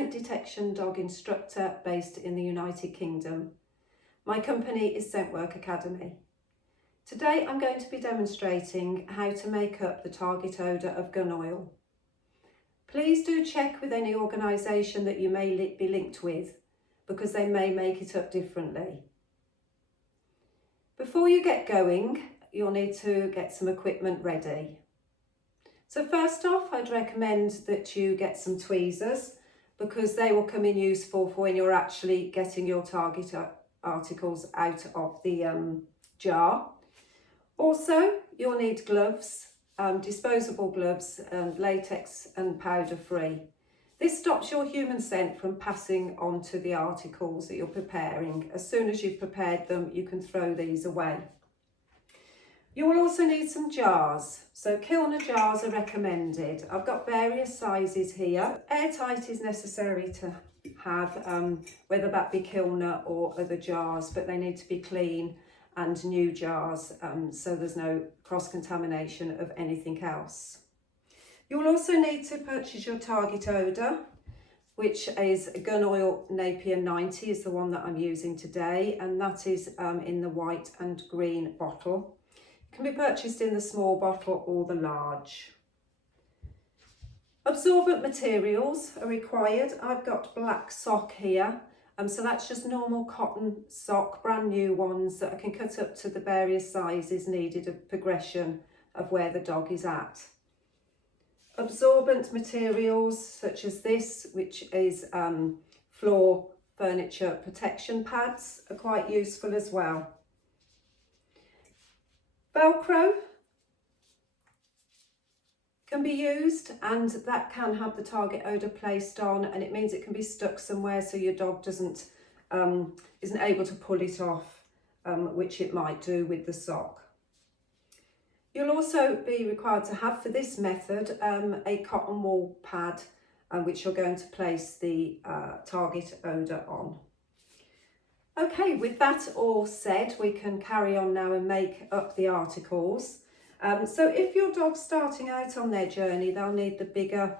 scent detection dog instructor based in the United Kingdom. My company is Scentwork Academy. Today I'm going to be demonstrating how to make up the target odour of gun oil. Please do check with any organisation that you may be linked with, because they may make it up differently. Before you get going, you'll need to get some equipment ready. So first off, I'd recommend that you get some tweezers, because they will come in useful for when you're actually getting your target articles out of the jar. Also, you'll need gloves, disposable gloves, latex and powder free. This stops your human scent from passing on to the articles that you're preparing. As soon as you've prepared them, you can throw these away. You will also need some jars. So Kilner jars are recommended. I've got various sizes here. Airtight is necessary to have, whether that be Kilner or other jars, but they need to be clean and new jars, so there's no cross-contamination of anything else. You will also need to purchase your target odour, which is gun oil Napier 90 is the one that I'm using today, and that is in the white and green bottle. It can be purchased in the small bottle or the large. Absorbent materials are required. I've got black sock here, so that's just normal cotton sock, brand new ones that I can cut up to the various sizes needed of progression of where the dog is at. Absorbent materials such as this, which is floor furniture protection pads, are quite useful as well. Velcro can be used, and that can have the target odour placed on, and it means it can be stuck somewhere so your dog isn't able to pull it off, which it might do with the sock. You'll also be required to have, for this method, a cotton wool pad, which you're going to place the target odour on. Okay, with that all said, we can carry on now and make up the articles. So if your dog's starting out on their journey, they'll need the bigger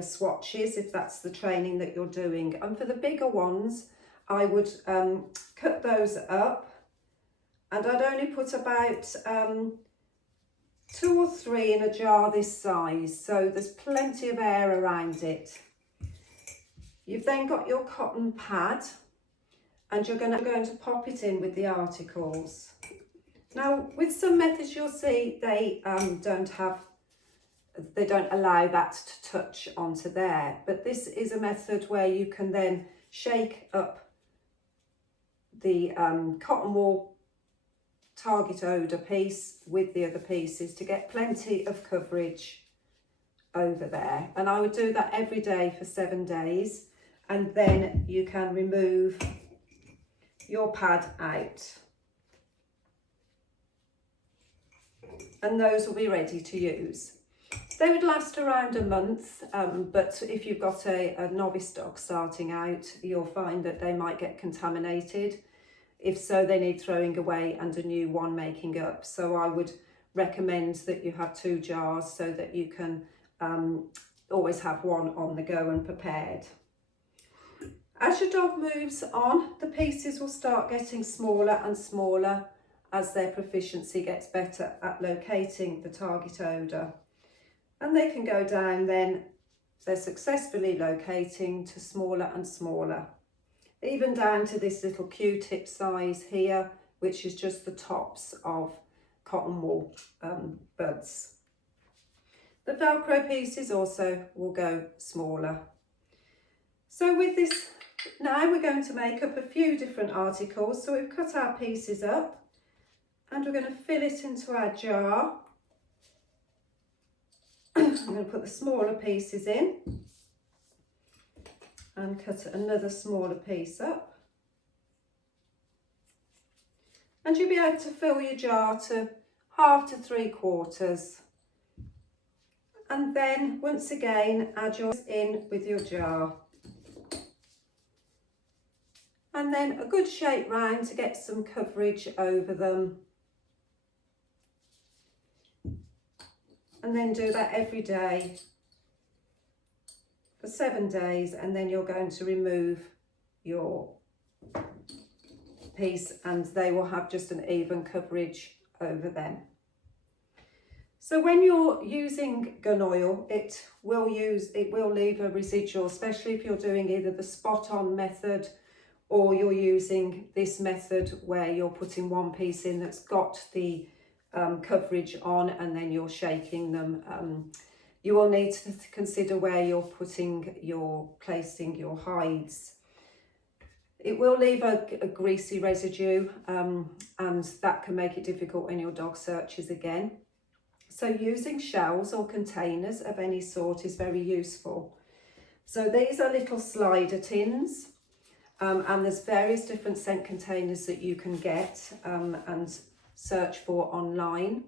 swatches, if that's the training that you're doing. And for the bigger ones, I would cut those up, and I'd only put about 2 or 3 in a jar this size, so there's plenty of air around it. You've then got your cotton pad, and you're going to pop it in with the articles. Now, with some methods, you'll see they don't allow that to touch onto there, but this is a method where you can then shake up the cotton wool target odour piece with the other pieces to get plenty of coverage over there. And I would do that every day for 7 days, and then you can remove your pad out. And those will be ready to use. They would last around a month, but if you've got a novice dog starting out, you'll find that they might get contaminated. If so, they need throwing away and a new one making up. So I would recommend that you have 2 jars so that you can always have one on the go and prepared. As your dog moves on, the pieces will start getting smaller and smaller as their proficiency gets better at locating the target odour. And they can go down then, if they're successfully locating, to smaller and smaller, even down to this little Q-tip size here, which is just the tops of cotton wool buds. The Velcro pieces also will go smaller. So with this, now we're going to make up a few different articles. So we've cut our pieces up, and we're going to fill it into our jar. I'm going to put the smaller pieces in and cut another smaller piece up. And you'll be able to fill your jar to 1/2 to 3/4. And then once again, add yours in with your jar. And then a good shake round to get some coverage over them. And then do that every day for 7 days, and then you're going to remove your piece and they will have just an even coverage over them. So when you're using gun oil, it will leave a residual, especially if you're doing either the spot on method or you're using this method where you're putting one piece in that's got the coverage on and then you're shaking them. You will need to consider where you're placing your hides. It will leave a greasy residue and that can make it difficult when your dog searches again. So using shells or containers of any sort is very useful. So these are little slider tins and there's various different scent containers that you can get and search for online.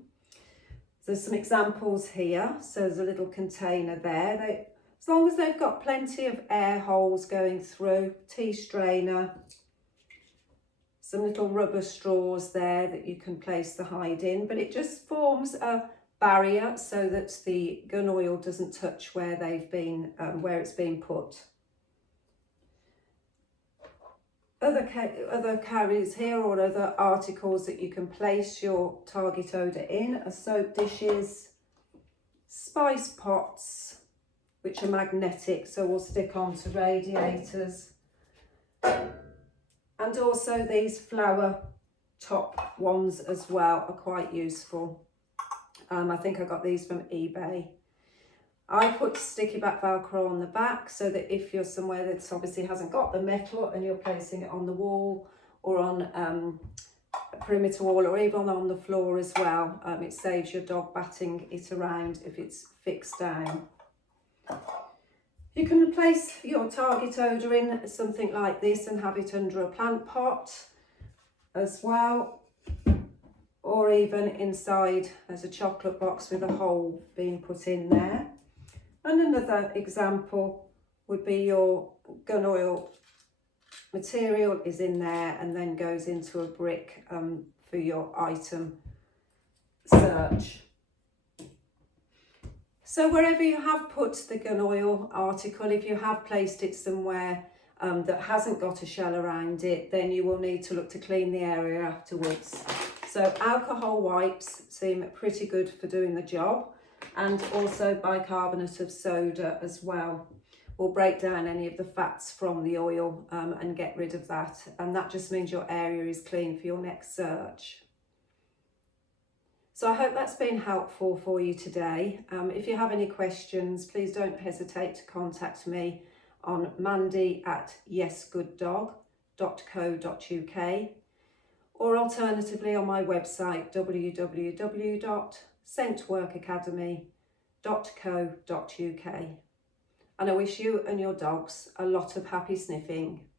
There's some examples here. So there's a little container there. As long as they've got plenty of air holes going through, tea strainer, some little rubber straws there that you can place the hide in, but it just forms a barrier so that the gun oil doesn't touch where it's been put. Other carriers here or other articles that you can place your target odour in are soap dishes, spice pots, which are magnetic, so will stick onto radiators, and also these flower top ones as well are quite useful. I think I got these from eBay. I put sticky back Velcro on the back so that if you're somewhere that obviously hasn't got the metal and you're placing it on the wall or on a perimeter wall or even on the floor as well, it saves your dog batting it around if it's fixed down. You can place your target odour in something like this and have it under a plant pot as well, or even inside as a chocolate box with a hole being put in there. And another example would be your gun oil material is in there and then goes into a brick for your item search. So wherever you have put the gun oil article, if you have placed it somewhere that hasn't got a shell around it, then you will need to look to clean the area afterwards. So alcohol wipes seem pretty good for doing the job, and also bicarbonate of soda as well will break down any of the fats from the oil and get rid of that, and that just means your area is clean for your next search. So I hope that's been helpful for you today. If you have any questions, please don't hesitate to contact me on mandy@yesgooddog.co.uk, or alternatively on my website www.scentworkacademy.co.uk. And I wish you and your dogs a lot of happy sniffing.